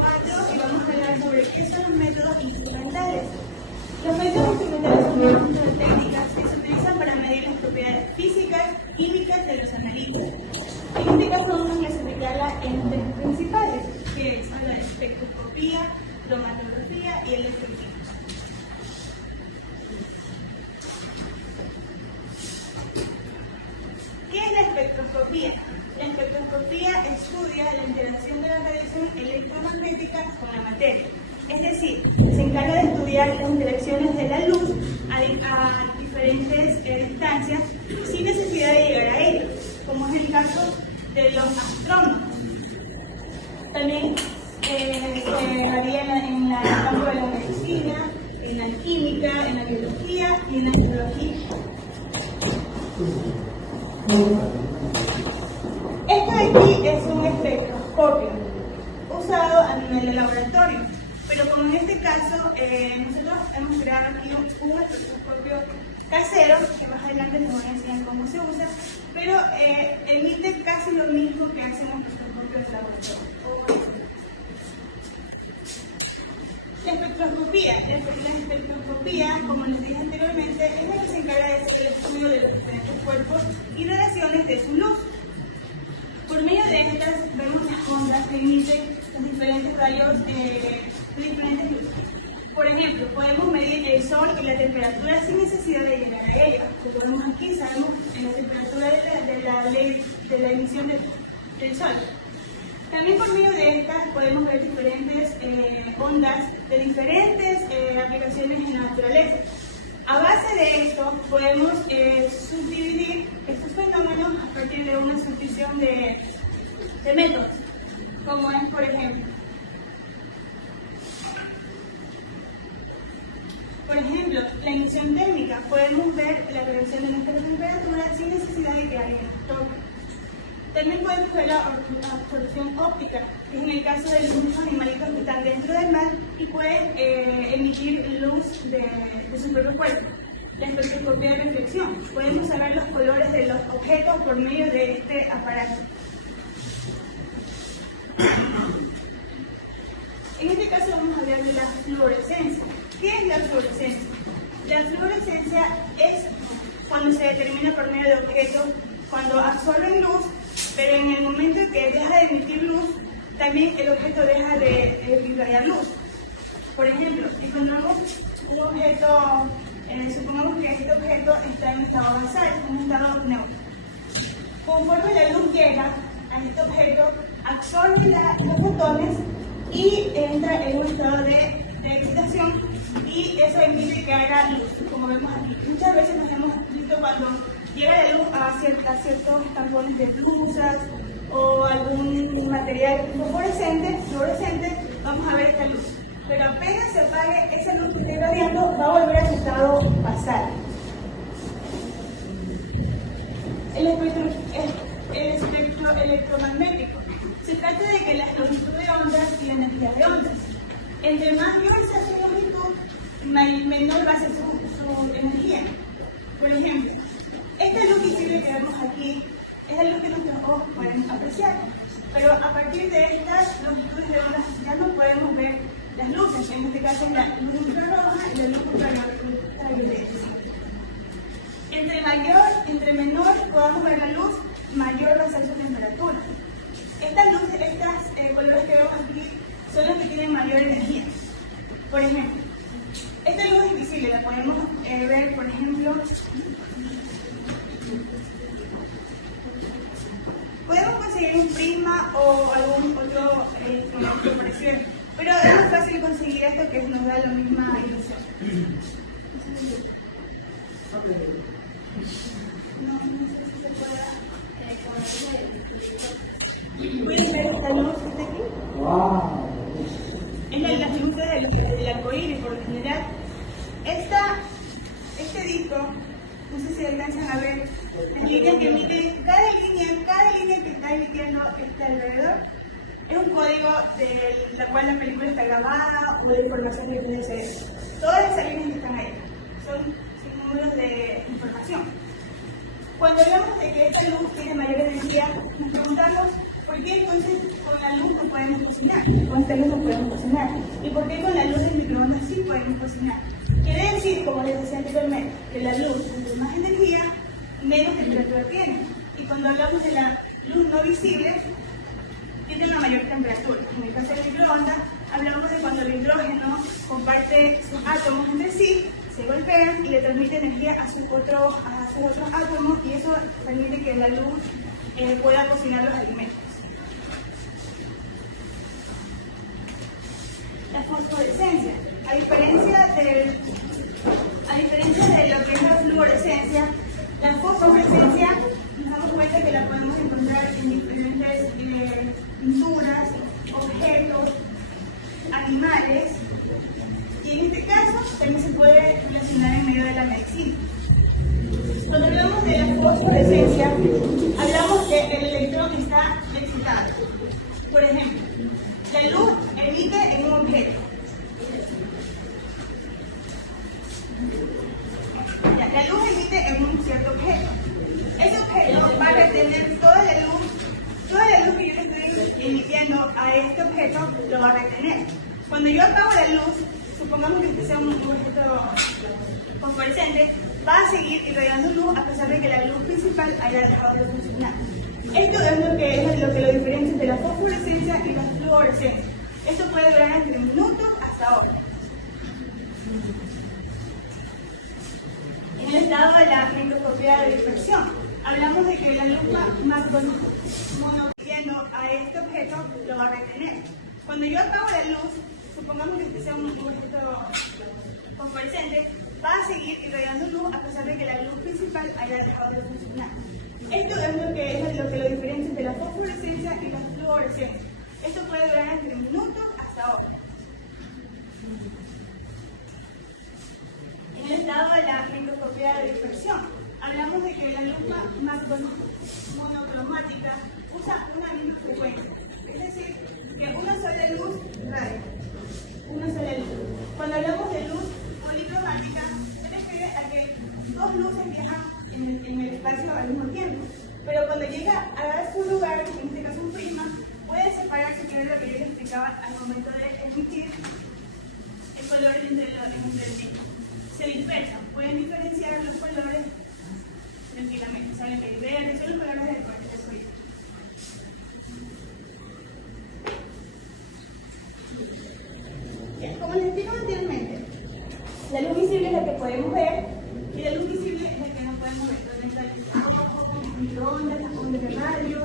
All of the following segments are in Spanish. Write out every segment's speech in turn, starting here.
4 y vamos a hablar sobre qué son los métodos instrumentales. Los métodos instrumentales son un conjunto de técnicas que se utilizan para medir las propiedades físicas, químicas de los analistas. En este caso vamos a clasificarla en tres principales, que son la espectroscopía, cromatografía y electroquímica. ¿Qué es la espectroscopía? La espectroscopía estudia la interacción de la radiación electromagnética con la materia. Es decir, se encarga de estudiar las interacciones de la luz a diferentes distancias sin necesidad de llegar a ellos, como es el caso de los astrónomos. También se haría en el campo de la medicina, en la química, en la biología y en la astrología. Esto de aquí es un espectroscopio usado a nivel de laboratorio, pero como en este caso nosotros hemos creado aquí un espectroscopio casero, que más adelante les voy a enseñar cómo se usa, pero emite casi lo mismo que hacen los espectroscopios de laboratorio. La espectroscopía, como les dije anteriormente, es la que se encarga de hacer el estudio de los diferentes cuerpos y radiaciones de su luz. Por medio de estas vemos las ondas que emiten los diferentes rayos de diferentes luces. Por ejemplo, podemos medir el sol y la temperatura sin necesidad de llegar a ella. Lo vemos aquí, sabemos la temperatura de la emisión del sol. También por medio de estas podemos ver diferentes ondas de diferentes aplicaciones en la naturaleza. A base de esto podemos subdividir estos fenómenos a partir de una subdivisión de métodos, como es, por ejemplo, la emisión térmica. Podemos ver la reducción de nuestra temperatura sin necesidad de que alguien nos toque. También podemos ver la absorción óptica, que es en el caso de los animalitos que están dentro del mar y pueden emitir luz de su propio cuerpo. La espectroscopía de reflexión. Podemos saber los colores de los objetos por medio de este aparato. En este caso vamos a hablar de la fluorescencia. ¿Qué es la fluorescencia? La fluorescencia es cuando se determina por medio de objetos, cuando absorben luz, pero en el momento en que deja de emitir luz, también el objeto deja de irradiar luz. Por ejemplo, encontramos un objeto, supongamos que este objeto está en estado basal, en un estado neutro. Conforme la luz llega a este objeto, absorbe los fotones y entra en un estado de excitación y eso impide que haga luz, como vemos aquí. Muchas veces nos hemos visto cuando llega la luz a ciertos tampones de blusas o algún material fluorescente, vamos a ver esta luz. Pero apenas se apague esa luz que está irradiando, va a volver a su estado basal. El espectro electromagnético. Se trata de que la longitud de ondas y la energía de ondas. Entre mayor sea su longitud, menor va a ser su energía. Por ejemplo, esta luz visible que vemos aquí es la luz que nuestros ojos pueden apreciar, pero a partir de estas longitudes de ondas ya no podemos ver las luces, en este caso es la luz infrarroja y la luz ultravioleta. Entre menor podamos ver la luz, mayor va a ser su temperatura. Estos colores que vemos aquí son los que tienen mayor energía. Por ejemplo, esta luz es visible, la podemos ver, por ejemplo, podemos conseguir un prisma o algún otro instrumento parecido, pero es más fácil conseguir esto que nos da la misma ilusión. No sé si se pueda. ¿Pueden ver esta luz que está aquí? ¡Wow! Es las luces del arcoíris por lo general. Este disco, no sé si alcanzan a ver las líneas que emiten, cada línea que está emitiendo alrededor es un código de la cual la película está grabada o de información que tiene el cerebro. Todas esas líneas que están ahí son números de información. Cuando hablamos de que esta luz tiene mayor energía, nos preguntamos ¿Por qué entonces con la luz no podemos cocinar? Con esta luz no podemos cocinar. ¿Y por qué con la luz del microondas sí podemos cocinar? Quiere decir, como les decía anteriormente, que la luz, entre más energía, menos temperatura tiene. Y cuando hablamos de la luz no visible, tiene una mayor temperatura. En el caso del microondas, hablamos de cuando el hidrógeno comparte sus átomos entre sí, se golpean y le transmite energía a sus otros átomos, y eso permite que la luz pueda cocinar los alimentos. La fosforescencia. A diferencia de lo que es la fluorescencia, la fosforescencia nos damos cuenta que la podemos encontrar en diferentes pinturas, objetos, animales, y en este caso también se puede relacionar en medio de la medicina. Cuando hablamos de la fosforescencia, hablamos que el electrón está excitado. Por ejemplo, la luz emite en un objeto. La luz emite en un cierto objeto. Ese objeto va a retener toda la luz que yo le estoy emitiendo a este objeto, lo va a retener. Cuando yo apago la luz, supongamos que este sea un objeto fosforescente, va a seguir irradiando luz a pesar de que la luz principal haya dejado de funcionar. Esto es lo que lo diferencia entre la fosforescencia y la fluorescencia. Esto puede durar entre minutos hasta horas. En el estado de la microscopía de dispersión, hablamos de que la luz monocristiano a este objeto lo va a retener. Cuando yo apago la luz, supongamos que este sea un objeto fosforescente, va a seguir irradiando luz a pesar de que la luz principal haya dejado de funcionar. Esto es lo que lo diferencia entre la fosforescencia y la fluorescencia. Esto puede durar entre minutos hasta horas. En el estado de la microscopía de dispersión, hablamos de que la luz monocromática usa una misma frecuencia, es decir, que una sola luz radia, una sola luz. Cuando hablamos de luz policromática, se refiere a que dos luces viajan en el espacio al mismo tiempo, pero cuando llega a su lugar, en este caso un prisma, puede separarse, que es lo que yo les explicaba al momento de emitir el color entre el prisma. Se dispersan, pueden diferenciar los colores tranquilamente, saben que el verde son los colores del arcoíris. Como les explico anteriormente, la luz visible es la que podemos ver y la luz visible es la que no podemos ver. Los microondas, las ondas de radio.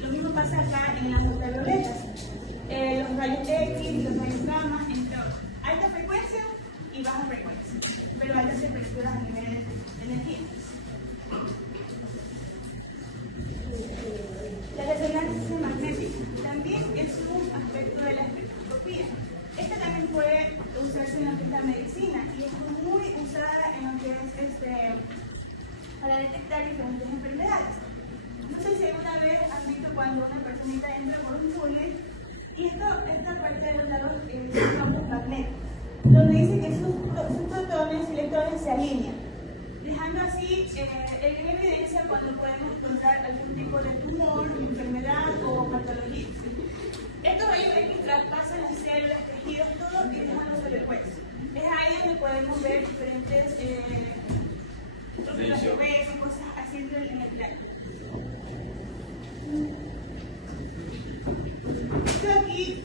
Lo mismo pasa acá en las ultravioletas, los rayos X, los rayos gamma, entre otros. Alta frecuencia y baja frecuencia, pero altas temperaturas a nivel de energía. La resonancia magnética también es un aspecto de la espectroscopía. Esta también puede usarse en lo que es la medicina y es muy usada en lo que es para detectar diferentes enfermedades. No sé si alguna vez has visto cuando una personita entra por un túnel y esta parte de los lados es un campo magnético, donde dice que sus protones y electrones se alinean, dejando así en evidencia cuando podemos encontrar algún tipo de tumor, enfermedad o patología. Estos rayos X traspasan las células, tejidos, todo y dejan sobre el hueso. Es ahí donde podemos ver diferentes rútulas de hueso, cosas así en el plano. Aquí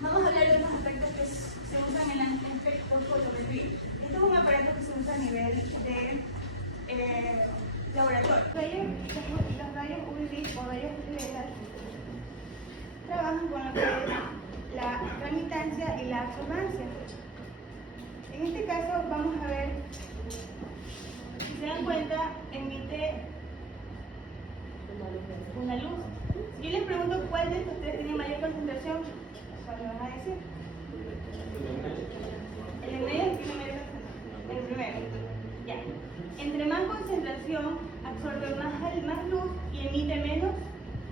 vamos a hablar de unos aspectos que se usan en la espectrofotometría. Esto es un aparato que se usa a nivel de laboratorio. Los rayos UV o rayos ultravioleta trabajan con lo que es la transmitancia y la absorbancia. En este caso vamos a ver, si se dan cuenta, emite una luz. Si yo les pregunto cuál de estos tres tiene mayor concentración, ¿cuál me van a decir? El en medio tiene mayor concentración. El primero. Ya. Entre más concentración, absorbe más luz y emite menos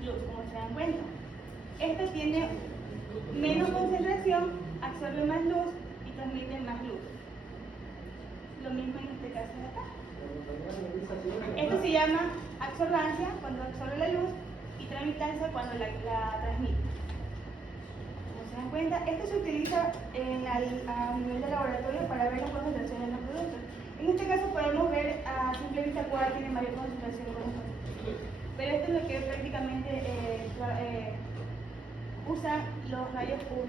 luz, como se dan cuenta. Esta tiene menos concentración, absorbe más luz y transmite más luz. Lo mismo en este caso de acá. Esto se llama absorbancia, cuando absorbe la luz, y transmitancia cuando la transmite. Como se dan cuenta, esto se utiliza a nivel de laboratorio para ver las concentraciones de los productos. En este caso podemos ver a simple vista cuál tiene mayor concentración con los productos. Pero esto es lo que prácticamente usan los rayos UV.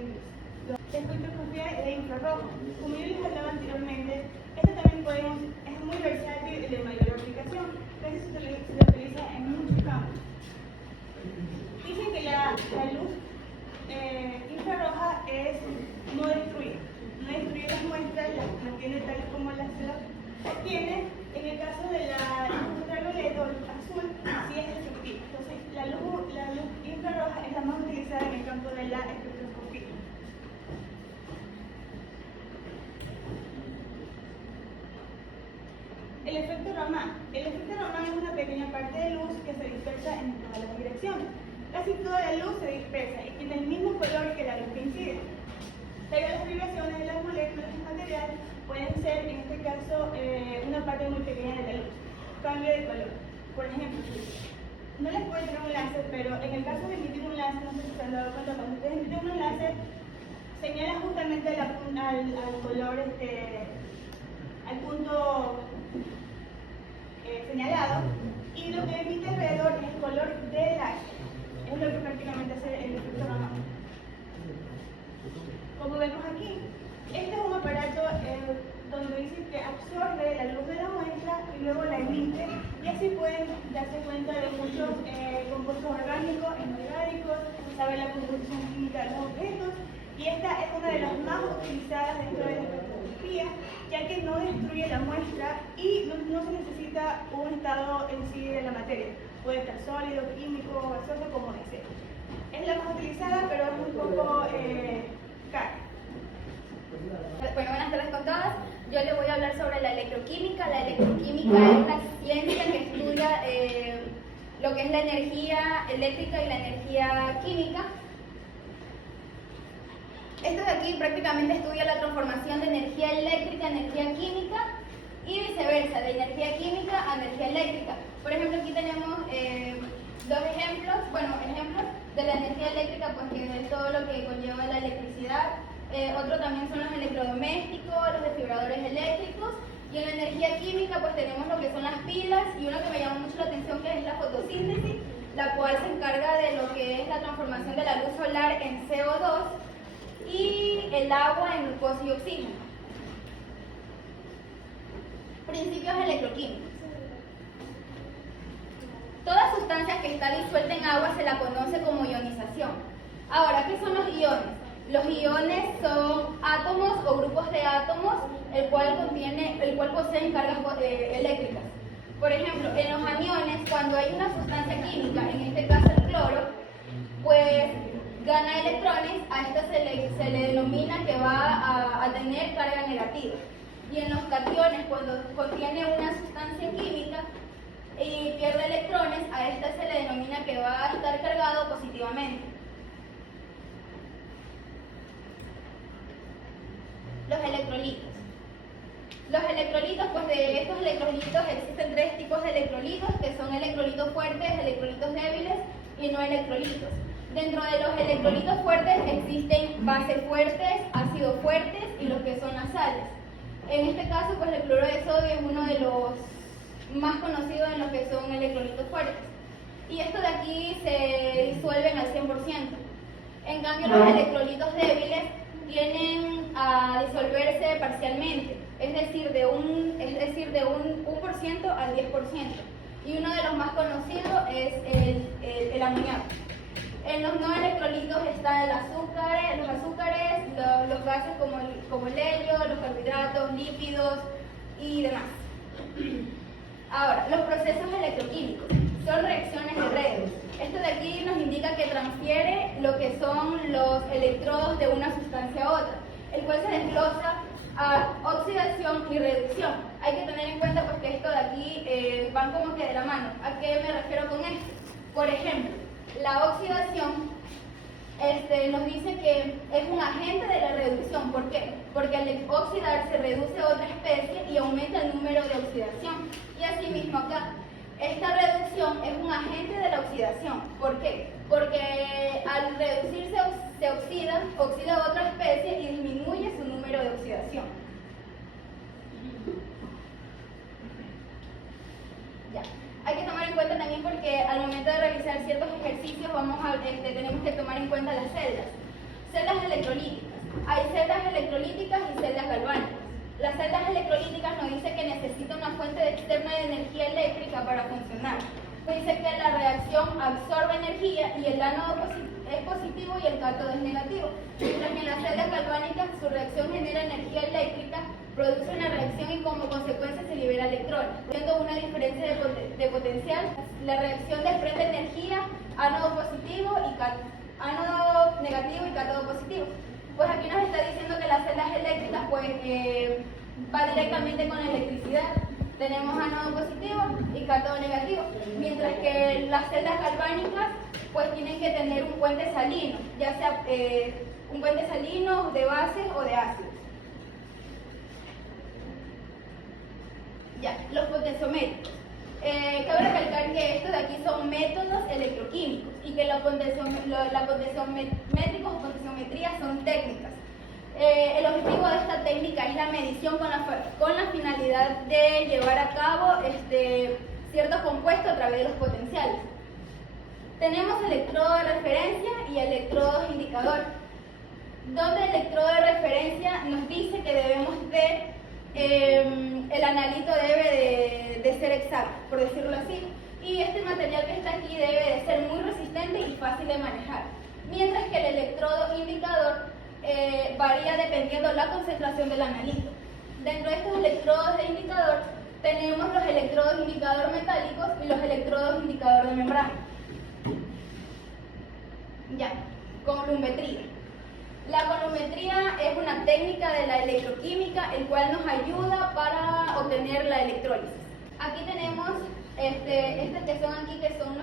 La espectroscopía de infrarrojo. Como yo les hablaba anteriormente, este también es muy versátil y de mayor aplicación. Entonces se utiliza en muchos campos. Dicen que la luz infrarroja no destruye las muestras, las mantiene tal como las obtiene. En el caso de la luz ultravioleta o luz azul, sí es efectiva. Entonces, la luz infrarroja es la más utilizada en el campo de la espectroscopía. El efecto Raman. El efecto Raman es una pequeña parte de luz que se dispersa en todas las direcciones. Casi toda la luz se dispersa y tiene el mismo color que la luz que incide. Pero las vibraciones de las moléculas del material pueden ser, en este caso, una parte muy pequeña de la luz. Cambio de color. Por ejemplo, no les puedo emitir un láser, pero en el caso de emitir un láser, no sé si se han dado cuenta, cuando ustedes emiten un láser, señala justamente al color, al punto señalado, y lo que emite alrededor es el color del láser. Es lo que prácticamente hace el efecto Raman. Como vemos aquí, este es un aparato donde dice que absorbe la luz de la muestra y luego la emite, y así pueden darse cuenta de muchos compuestos orgánicos, inorgánicos, saber la composición química de los objetos, y esta es una de las más utilizadas dentro de la espectroscopía, ya que no destruye la muestra y no se necesita un estado en sí de la materia. Puede estar sólido, químico, gaseoso, como desee. Es la más utilizada, pero es un poco cara. Bueno, buenas tardes con todas. Yo les voy a hablar sobre la electroquímica. La electroquímica es una ciencia que estudia lo que es la energía eléctrica y la energía química. Esto de aquí prácticamente estudia la transformación de energía eléctrica a energía química y viceversa, de energía química a energía eléctrica. Por ejemplo, aquí tenemos dos ejemplos de la energía eléctrica, pues que es todo lo que conlleva la electricidad. Otro también son los electrodomésticos, los desfibradores eléctricos. Y en la energía química pues tenemos lo que son las pilas, y uno que me llama mucho la atención, que es la fotosíntesis, la cual se encarga de lo que es la transformación de la luz solar en CO2 y el agua en glucosa y oxígeno. Principios electroquímicos. Toda sustancia que está disuelta en agua se la conoce como ionización. Ahora, ¿qué son los iones? Los iones son átomos o grupos de átomos el cual poseen cargas eléctricas. Por ejemplo, en los aniones, cuando hay una sustancia química, en este caso el cloro, pues gana electrones, a esta se le denomina que va a tener carga negativa. Y en los cationes, cuando contiene una sustancia química y pierde electrones, a esta se le denomina que va a estar cargado positivamente. Los electrolitos. Los electrolitos, pues de estos electrolitos existen tres tipos de electrolitos, que son electrolitos fuertes, electrolitos débiles y no electrolitos. Dentro de los electrolitos fuertes existen bases fuertes, ácidos fuertes y los que son las sales. En este caso, pues el cloro de sodio es uno de los más conocidos en los que son electrolitos fuertes. Y estos de aquí se disuelven al 100%. En cambio, los electrolitos débiles tienden a disolverse parcialmente, es decir, de un 1% al 10%. Y uno de los más conocidos es el amoníaco. En los no electrolitos están los azúcares, los gases como el helio, los carbohidratos, lípidos y demás. Ahora, los procesos electroquímicos son reacciones de redes. Esto de aquí nos indica que transfiere lo que son los electrodos de una sustancia a otra, el cual se desglosa a oxidación y reducción. Hay que tener en cuenta pues, que esto de aquí van como que de la mano. ¿A qué me refiero con esto? Por ejemplo, la oxidación nos dice que es un agente de la reducción. ¿Por qué? Porque al oxidar se reduce a otra especie y aumenta el número de oxidación. Y así mismo acá, Esta reducción es un agente de la oxidación. ¿Por qué? Porque al reducirse se oxida otra especie y disminuye su número de oxidación. Ya. Hay que tomar en cuenta también porque al momento de realizar ciertos ejercicios tenemos que tomar en cuenta las celdas. Celdas electrolíticas. Hay celdas electrolíticas y celdas galvánicas. Las celdas electrolíticas nos dice que necesita una fuente externa de energía eléctrica para funcionar. Dice que la reacción absorbe energía y el ánodo es positivo y el cátodo es negativo. Mientras que en las celdas galvánicas su reacción genera energía eléctrica, produce una reacción y como consecuencia se libera electrones. Siendo una diferencia de potencial, la reacción desprende energía, ánodo positivo y ánodo negativo y cátodo positivo. Pues aquí nos está diciendo que las celdas eléctricas pues va directamente con la electricidad. Tenemos ánodo positivo y cátodo negativo, mientras que las celdas galvánicas pues tienen que tener un puente salino, ya sea un puente salino de bases o de ácidos. Ya, los potenciómetros. Cabe recalcar que estos de aquí son métodos electroquímicos y que la potenciométrica o potenciometría son técnicas. El objetivo de esta técnica es la medición con la finalidad de llevar a cabo ciertos compuestos a través de los potenciales. Tenemos electrodo de referencia y electrodos indicador, donde el electrodo de referencia nos dice que debemos el analito debe de ser exacto, por decirlo así, y este material que está aquí debe de ser muy resistente y fácil de manejar, mientras que el electrodo indicador varía dependiendo de la concentración del analito. Dentro de estos electrodos de indicador tenemos los electrodos indicador metálicos y los electrodos indicador de membrana. Ya, colorimetría. La colorimetría es una técnica de la electroquímica, el cual nos ayuda para obtener la electrólisis. Aquí tenemos estos que son aquí, que son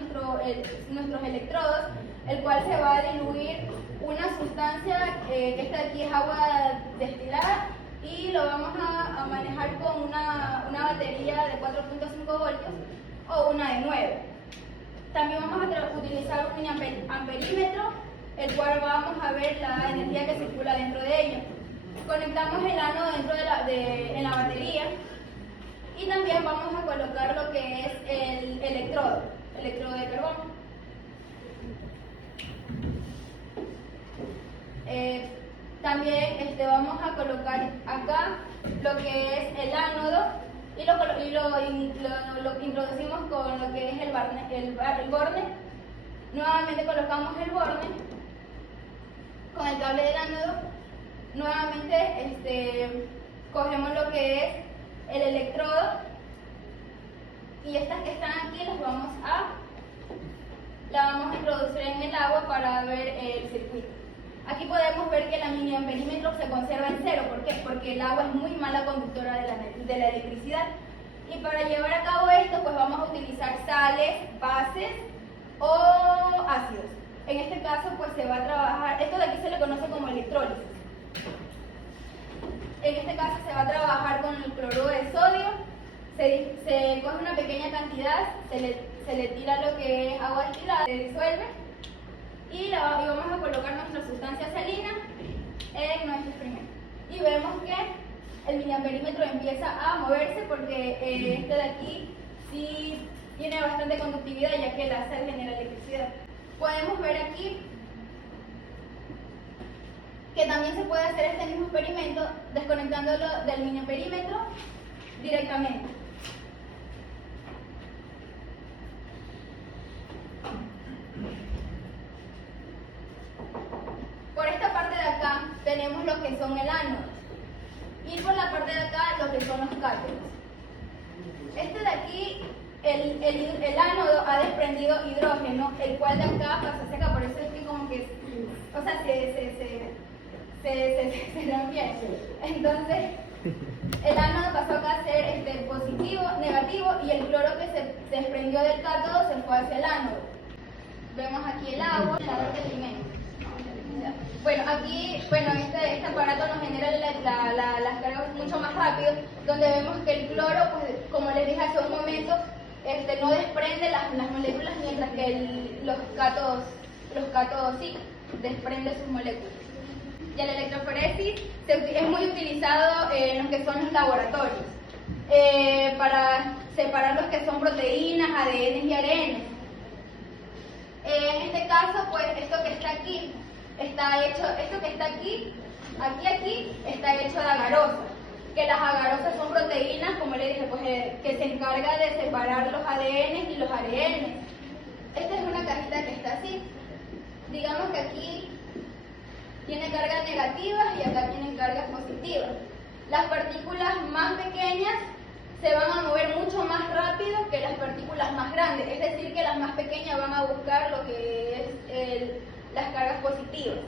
nuestros electrodos, el cual se va a diluir una sustancia que esta de aquí es agua destilada y lo vamos a manejar con una batería de 4.5 voltios o una de 9. También vamos a utilizar un amperímetro, el cual vamos a ver la energía que circula dentro de ella. Conectamos el ánodo dentro en la batería y también vamos a colocar lo que es el electrodo de carbono. También vamos a colocar acá lo que es el ánodo y lo introducimos con lo que es el borne. Nuevamente colocamos el borne con el cable del ánodo. Nuevamente cogemos lo que es el electrodo y estas que están aquí las vamos a introducir en el agua para ver el circuito. Aquí podemos ver que el miliamperímetro se conserva en cero. ¿Por qué? Porque el agua es muy mala conductora de la electricidad. Y para llevar a cabo esto, pues vamos a utilizar sales, bases o ácidos. En este caso, pues se va a trabajar, esto de aquí se le conoce como electrólisis. En este caso se va a trabajar con el cloruro de sodio, se coge una pequeña cantidad, se le tira lo que es agua destilada, se disuelve y vamos a colocar nuestra sustancia salina en nuestro experimento. Y vemos que el miliamperímetro empieza a moverse porque este de aquí sí tiene bastante conductividad, ya que la sal genera electricidad. Podemos ver aquí que también se puede hacer este mismo experimento desconectándolo del miliamperímetro directamente. Por esta parte de acá tenemos lo que son el ánodo y por la parte de acá lo que son los cátodos. Este de aquí, el ánodo ha desprendido hidrógeno, el cual de acá pasa hacia acá, por eso es que como que, o sea, se rompe. Entonces, el ánodo pasó acá a ser positivo, negativo, y el cloro que se desprendió del cátodo se fue hacia el ánodo. Vemos aquí el agua, el agua de alimento. Bueno, aquí, este aparato nos genera las cargas mucho más rápido, donde vemos que el cloro, pues, como les dije hace un momento, no desprende las moléculas, mientras que los cátodos sí desprende sus moléculas. Y la electroforesis es muy utilizado en los que son los laboratorios, para separar los que son proteínas, ADN y ARN. En este caso, pues esto que está aquí, está hecho de agarosa, que las agarosas son proteínas, como le dije, pues que se encarga de separar los ADN y los ARN. Esta es una cajita que está así. Digamos que aquí tiene cargas negativas y acá tienen cargas positivas. Las partículas más pequeñas se van a mover mucho más rápido que las partículas más grandes, es decir, que las más pequeñas van a buscar lo que es las cargas positivas.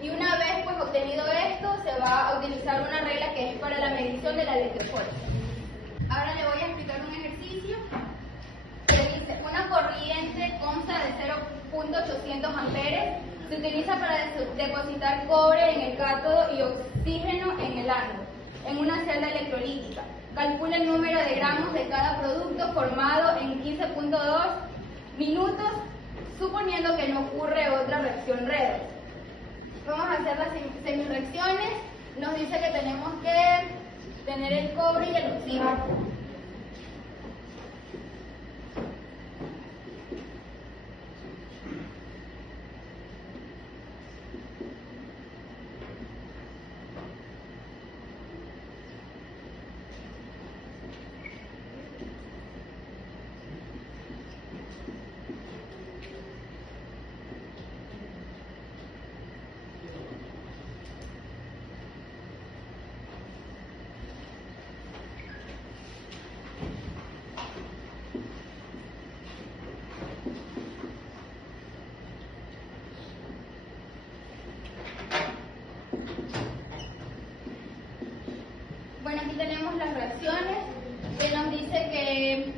Y una vez pues obtenido esto, se va a utilizar una regla que es para la medición de la electroforesis. Ahora le voy a explicar un ejercicio que dice: una corriente consta de 0.800 amperes, se utiliza para depositar cobre en el cátodo y oxígeno en el ánodo, en una celda electrolítica. Calcula el número de gramos de cada producto formado en 15.2 minutos, suponiendo que no ocurre otra reacción redox. Vamos a hacer las semireacciones. Nos dice que tenemos que tener el cobre y el oxígeno. Bueno, aquí tenemos las reacciones, que nos dice que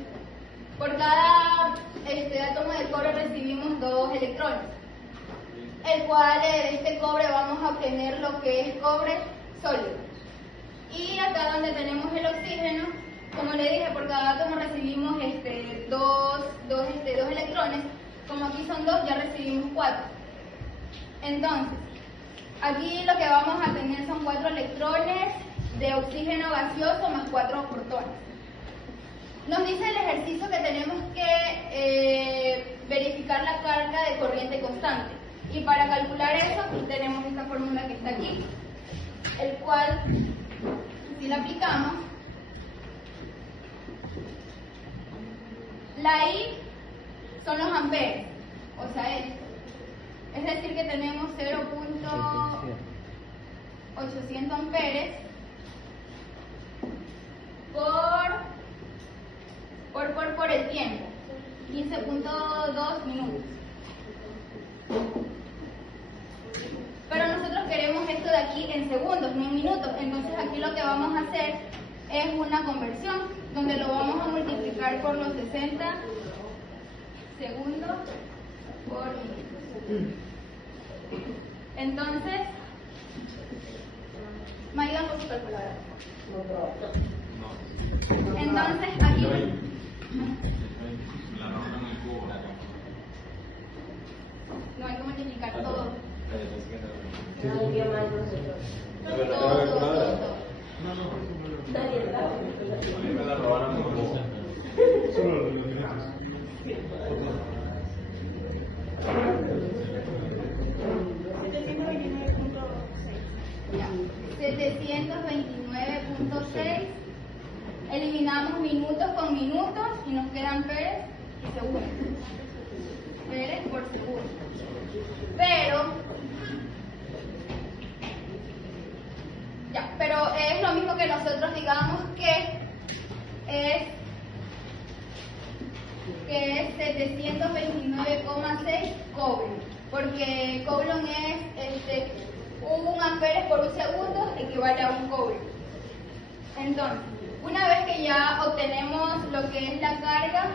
por cada átomo de cobre recibimos 2 electrones, el cual de este cobre vamos a obtener lo que es cobre sólido. Y acá donde tenemos el oxígeno, como le dije, por cada átomo recibimos dos electrones. Como aquí son 2, ya recibimos 4. Entonces, aquí lo que vamos a tener son 4 electrones de oxígeno gaseoso más 4 protones. Nos dice el ejercicio que tenemos que verificar la carga de corriente constante. Y para calcular eso, pues tenemos esta fórmula que está aquí, el cual, si la aplicamos, la I son los amperes, o sea, esto. Es decir, que tenemos 0.800 amperes por el tiempo, 15.2 minutos. Pero nosotros queremos esto de aquí en segundos, no en minutos. Entonces aquí lo que vamos a hacer es una conversión, donde lo vamos a multiplicar por los 60 segundos por minutos. Entonces, ¿me ayudan con su calculadora? Entonces aquí no hay que multiplicar todo. Ya. 729.6. Eliminamos minutos con minutos y nos quedan Pérez y segundos. Pérez por segundo. Pero es lo mismo que nosotros digamos que es 729,6 cobre, porque coulomb es 1 amperes por un segundo equivale a 1 cobre. Entonces, una vez que ya obtenemos lo que es la carga,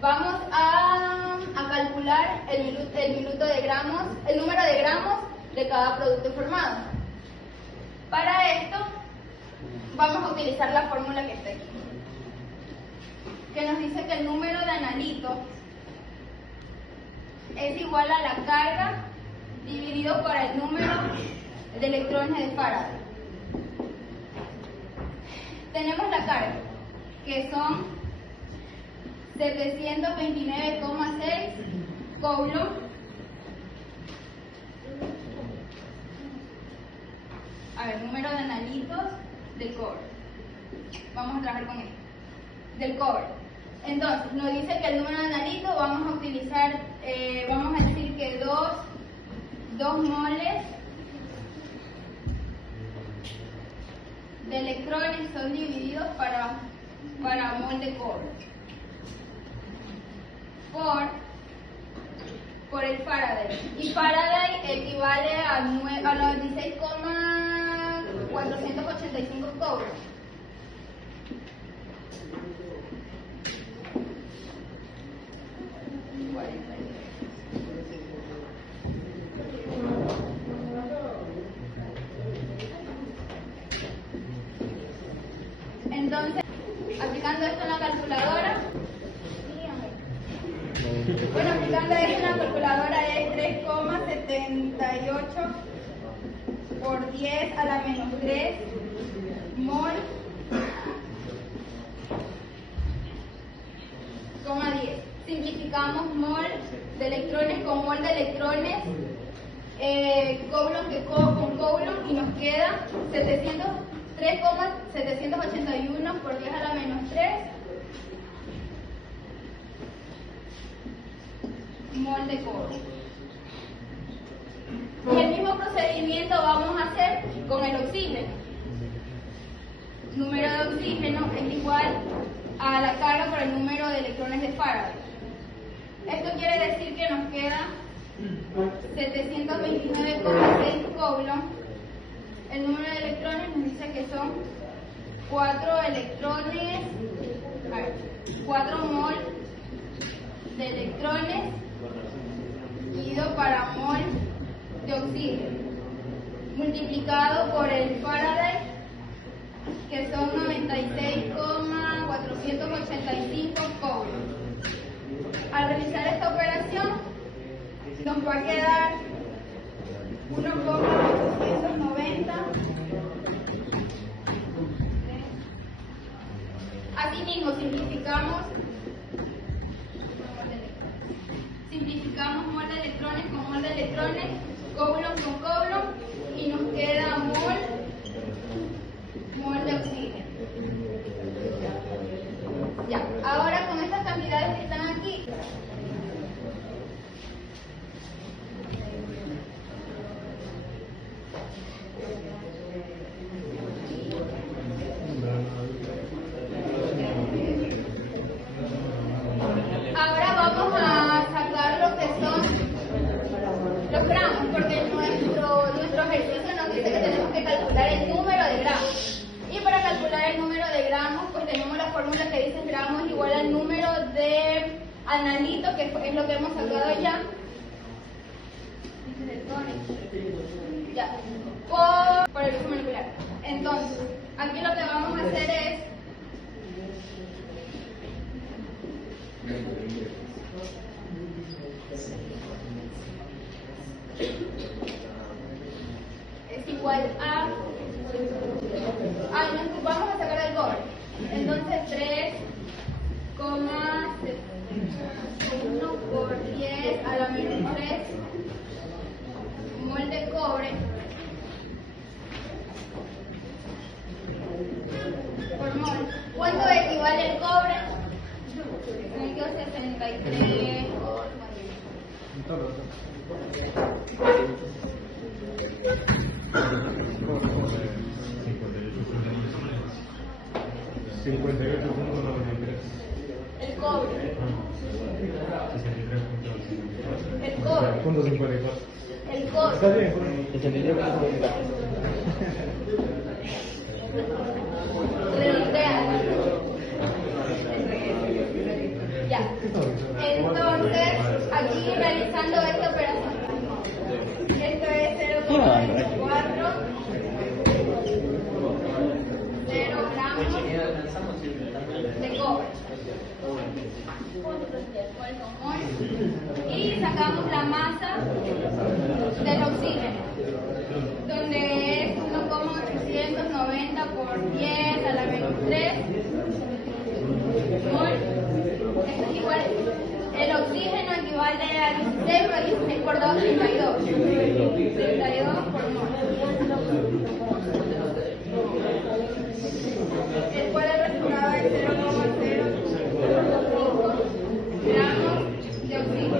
vamos a calcular el número de gramos de cada producto formado. Para esto, vamos a utilizar la fórmula que está aquí. que nos dice que el número de analitos es igual a la carga dividido por el número de electrones de Faraday. Tenemos la carga, que son 729,6 coulomb número de analitos del cobre. Vamos a trabajar con esto. Del cobre. Entonces, nos dice que el número de analitos vamos a utilizar, vamos a decir que 2 moles de electrones son divididos para mol de cobre por el Faraday. Y Faraday equivale a 96,485 cobre. Entonces, aplicando esto en la calculadora, aplicando esto en la calculadora es 3,78 por 10 a la menos 3 mol, 10. Simplificamos mol de electrones con mol de electrones, coulomb con coulomb, y nos queda 3,781 por 10 a la menos 3 mol de cobre. Y el mismo procedimiento vamos a hacer con el oxígeno. El número de oxígeno es igual a la carga por el número de electrones de Faraday. Esto quiere decir que nos queda 729,6 coulomb. El número de electrones nos dice que son 4 electrones, 4 mol de electrones dividido para mol de oxígeno, multiplicado por el Faraday, que son 96,485 coulomb. Al realizar esta operación, nos va a quedar 1,890. Asimismo, simplificamos mol de electrones con mol de electrones, coulomb con coulomb, y nos queda mol de oxígeno. Ya, ahora con estas cantidades que están aquí, ahora vamos a sacar lo que son los gramos, porque nuestro ejercicio nos dice que tenemos que calcular el número de gramos. Y para calcular el número de gramos, pues tenemos la fórmula que dice gramos igual al número de analitos, que es lo que hemos sacado ya. Por el uso molecular. Entonces, aquí lo que vamos a hacer es igual a vamos a sacar el cobre. Entonces 3,1 por 10 a la menos 3 mol de cobre por mol. ¿Cuánto equivale el cobre? 63 el cobre. El cobre. El cobre. Está bien. Redondea. Ya. Entonces, aquí realizando esta operación. Esto es 0,4 0 gramos de cobre. ¿cuáles son moles? Y sacamos la masa del oxígeno, donde es 1,890 por 10 a la menos 3 mol. Esto es igual, el oxígeno equivale a 16, pero 16 por 2, 32. 32 por mol. El cual el resultado es 0,005 gramos de oxígeno.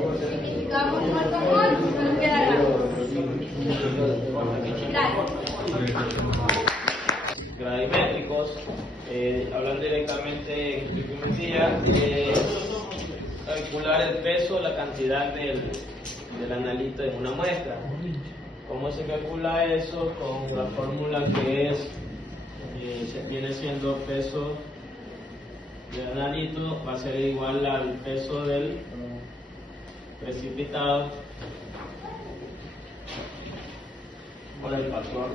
Multiplicamos mol con mol, nos queda gramos. Gravimétricos, hablando directamente en trigonometría, calcular el peso, la cantidad del analito en una muestra. ¿Cómo se calcula eso? Con la fórmula que es, viene siendo peso del analito, va a ser igual al peso del precipitado por el factor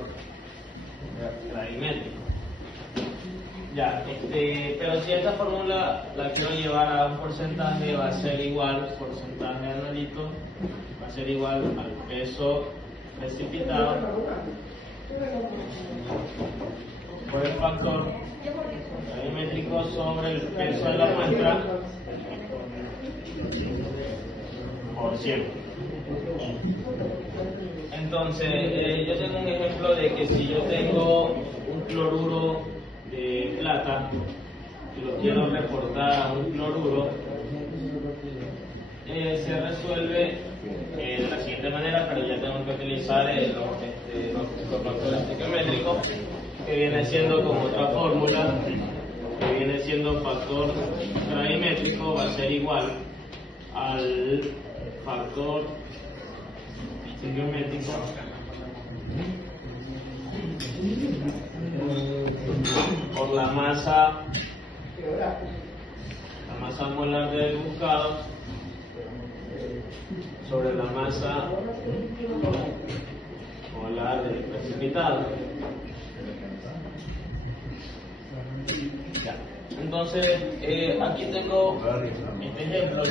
gravimétrico. Ya, pero si esta fórmula la quiero llevar a un porcentaje, va a ser igual, porcentaje de analito, va a ser igual al peso precipitado por el factor gravimétrico sobre el peso de la muestra por 100. Entonces, yo tengo un ejemplo de que si yo tengo un cloruro de plata y lo quiero reportar a un cloruro, se resuelve de la siguiente manera, pero ya tengo que utilizar los factores estequiométricos, que viene siendo con otra fórmula, que viene siendo factor gravimétrico, va a ser igual al factor estequiométrico por la masa molar del buscado sobre la masa molar del precipitado. Ya. Entonces, aquí tengo este ejemplo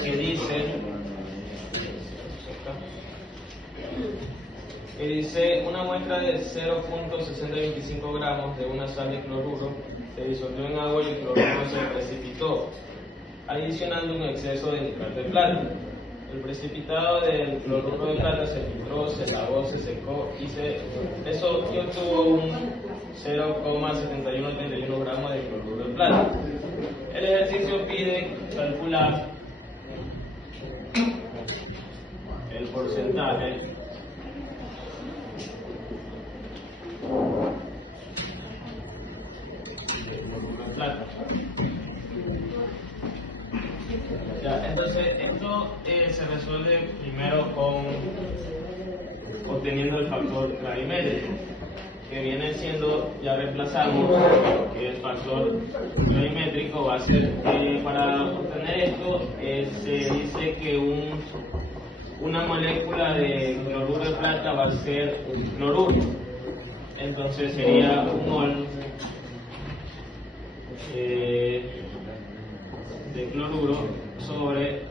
que dice una muestra de 0.6025 gramos de una sal de cloruro se disolvió en agua y el cloruro se precipitó, adicionando un exceso de nitrato de plata. El precipitado del cloruro de plata se filtró, se lavó, se secó y eso y obtuvo un 0,7131 gramos de cloruro de plata. El ejercicio pide calcular el porcentaje de cloruro de plata. Ya, entonces esto se resuelve primero obteniendo el factor gravimétrico, que viene siendo, ya reemplazamos que el factor gravimétrico va a ser, para obtener esto, se dice que una molécula de cloruro de plata va a ser un cloruro, entonces sería un mol de cloruro sobre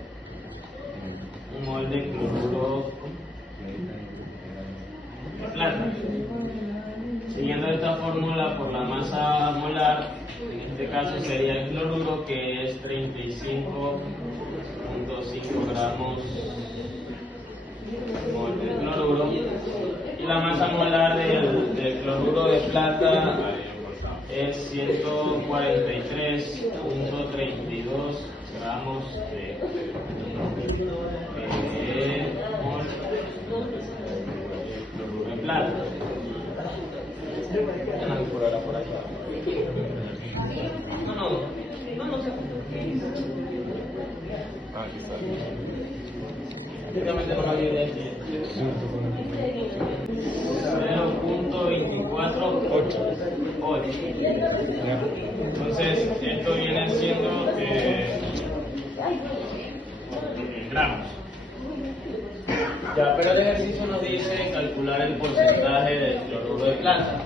un mol de cloruro de plata. Siguiendo esta fórmula por la masa molar, en este caso sería el cloruro, que es 35.5 gramos mol de cloruro, y la masa molar del cloruro de plata es 143.32 gramos de mol de cloruro de plata. Por ahí. No sé. Aquí está. Técnicamente no la vi de aquí. 0.248. Entonces, esto viene siendo gramos. Ya, pero el ejercicio nos dice calcular el porcentaje del cloruro de plata,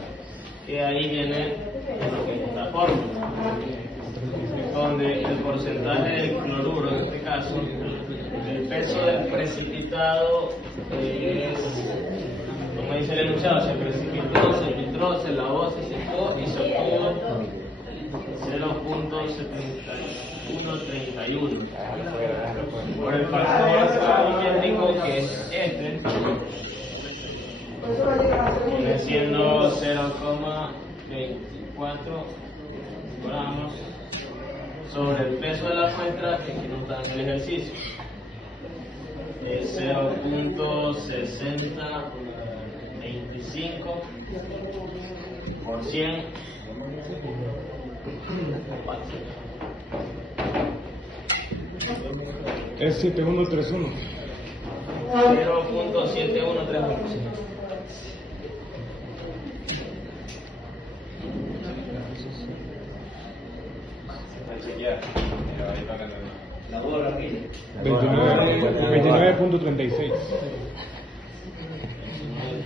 que ahí viene esta fórmula. donde el porcentaje del cloruro, en este caso, el peso del precipitado es, como dice el enunciado, se precipitó, se filtró, se lavó, se secó y se obtuvo 0.7131. Por el factor gravimétrico, que es este, viene siendo 0,24 gramos sobre el peso de la muestra, que aquí nos dan el ejercicio, es 0.6025 por 100. Es 7131. 0.7131. La bola aquí. 29.36.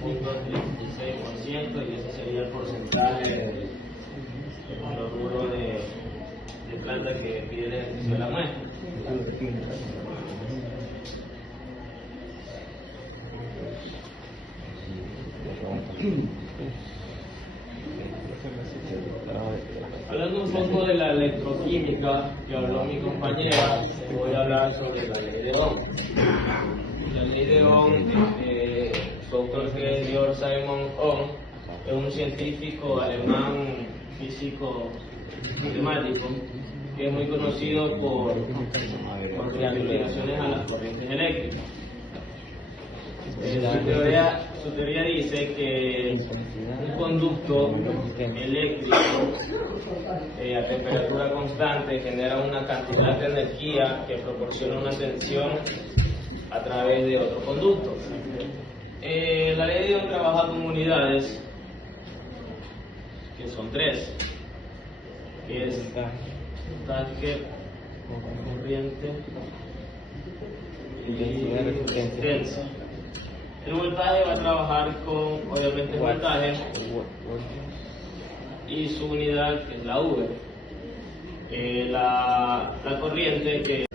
9.36%, y ese sería el porcentaje de cloruro de planta que pide el ejercicio de la muestra. Hablando un poco de la electroquímica que habló mi compañera, voy a hablar sobre la ley de Ohm. La ley de Ohm, su autor, que es Georg Simon Ohm, es un científico alemán, físico matemático, que es muy conocido por sus aplicaciones a las corrientes eléctricas. Su teoría dice que un conducto eléctrico a temperatura constante genera una cantidad de energía que proporciona una tensión a través de otro conducto. La ley de Ohm trabaja con unidades que son tres, que es voltaje, corriente y resistencia. El voltaje va a trabajar con, obviamente, voltaje y su unidad, que es la V. La corriente, que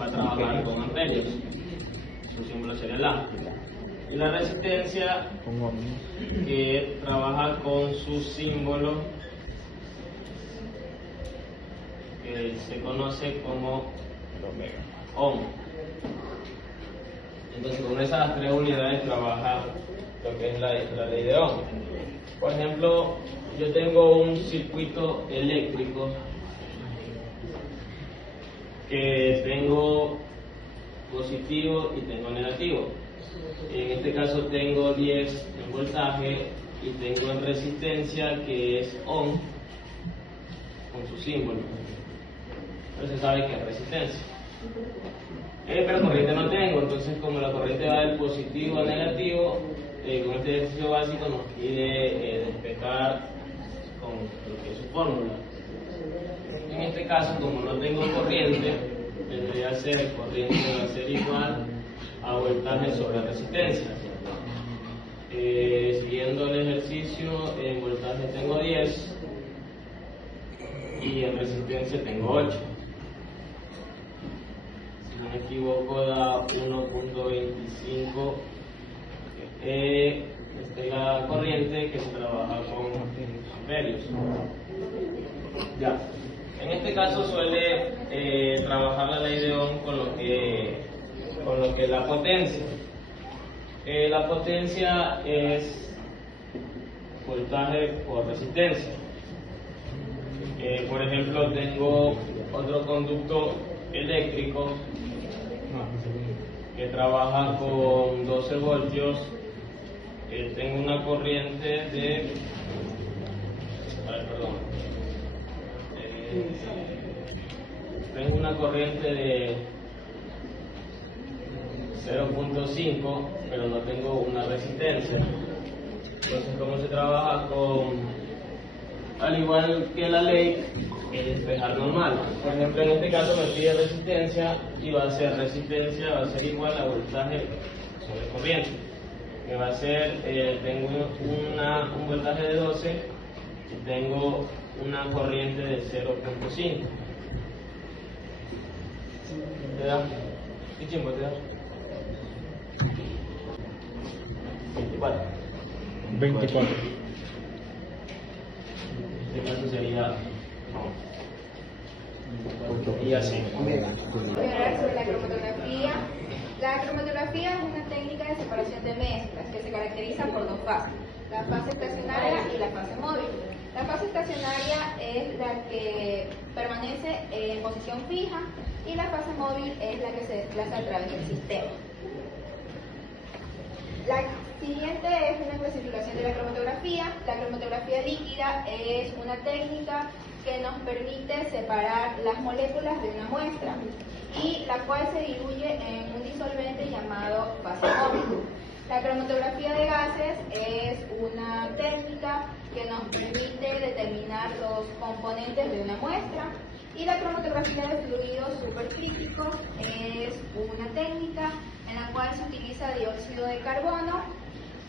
va a trabajar con amperios, su símbolo sería el A. Y la resistencia, que trabaja con su símbolo, que se conoce como ohm. Entonces, con esas tres unidades trabaja lo que es la ley de Ohm. Por ejemplo, yo tengo un circuito eléctrico que tengo positivo y tengo negativo. En este caso tengo 10 en voltaje y tengo en resistencia, que es Ohm, con su símbolo. Entonces se sabe que es resistencia. Pero corriente no tengo, entonces como la corriente va del positivo a negativo, con este ejercicio básico nos pide despejar con lo que es su fórmula. En este caso, como no tengo corriente, tendría que ser corriente va a ser igual a voltaje sobre resistencia. Siguiendo el ejercicio, en voltaje tengo 10 y en resistencia tengo 8. Si no me equivoco, da 1.25. Esta es la corriente que se trabaja con amperios. Ya. En este caso suele trabajar la ley de Ohm con lo que es la potencia. La potencia es voltaje por resistencia. Por ejemplo, tengo otro conducto eléctrico que trabaja con 12 voltios. Tengo una corriente de... tengo una corriente de 0.5, pero no tengo una resistencia. Entonces, ¿cómo se trabaja al igual que la ley, es despejar normal? Por ejemplo, en este caso me pide resistencia y va a ser resistencia, va a ser igual a voltaje sobre corriente. Que va a ser, tengo un voltaje de 12 y tengo una corriente de 0.5. ¿Te da? ¿Qué tiempo te da? 24. 24. En este caso sería... Y así. Voy a hablar sobre la cromatografía. La cromatografía es una técnica de separación de mezclas que se caracteriza por dos fases, la fase estacionaria y la fase móvil. La fase estacionaria es la que permanece en posición fija y la fase móvil es la que se desplaza a través del sistema. La siguiente es una clasificación de la cromatografía. La cromatografía líquida es una técnica que nos permite separar las moléculas de una muestra y la cual se diluye en un disolvente llamado fase móvil. La cromatografía de gases es una técnica que nos permite determinar los componentes de una muestra y la cromatografía de fluidos supercríticos es una técnica en la cual se utiliza dióxido de carbono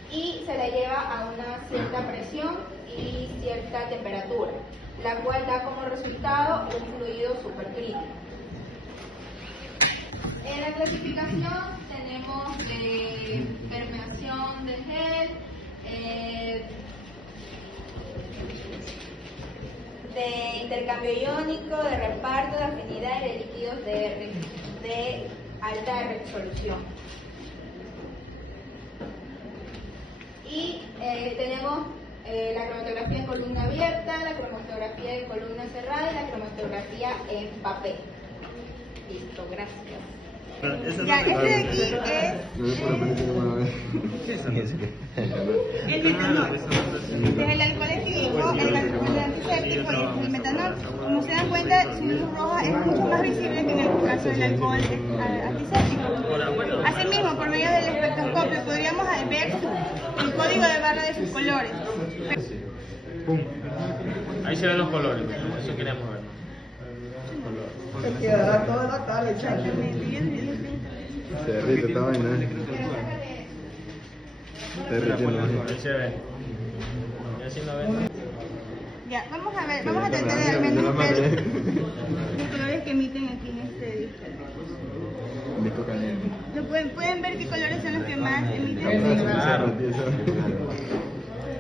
y se la lleva a una cierta presión y cierta temperatura, la cual da como resultado un fluido supercrítico. En la clasificación tenemos de permeación de gel, de intercambio iónico, de reparto, de afinidad y de líquidos de alta resolución. Y tenemos la cromatografía en columna abierta, la cromatografía en columna cerrada y la cromatografía en papel. Listo, gracias. Ya, este de aquí es el metanol. Este es el alcohol etílico, el antiséptico y este es el metanol. Como se dan cuenta, su luz roja es mucho más visible que en el caso del alcohol antiséptico. Asimismo, por medio del espectroscopio podríamos ver el código de barra de sus colores. ¡Pum! Ahí se ven los colores, eso queremos ver. Se quedará toda la cara, Exactamente. Se derrite esta vaina. Se derritiendo. Ahí se ve. ¿Y así lo ven? Ya, vamos a ver, vamos a tratar de al menos ver los colores que emiten aquí en este disco. Disco caliente. ¿Pueden ver qué colores son los que más emiten? Claro.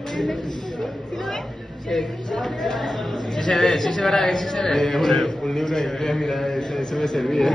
¿Pueden ver? ¿Sí lo ven? Sí se ve, sí se verá que sí se ve. Un libro de inglés, mira, ese me servía.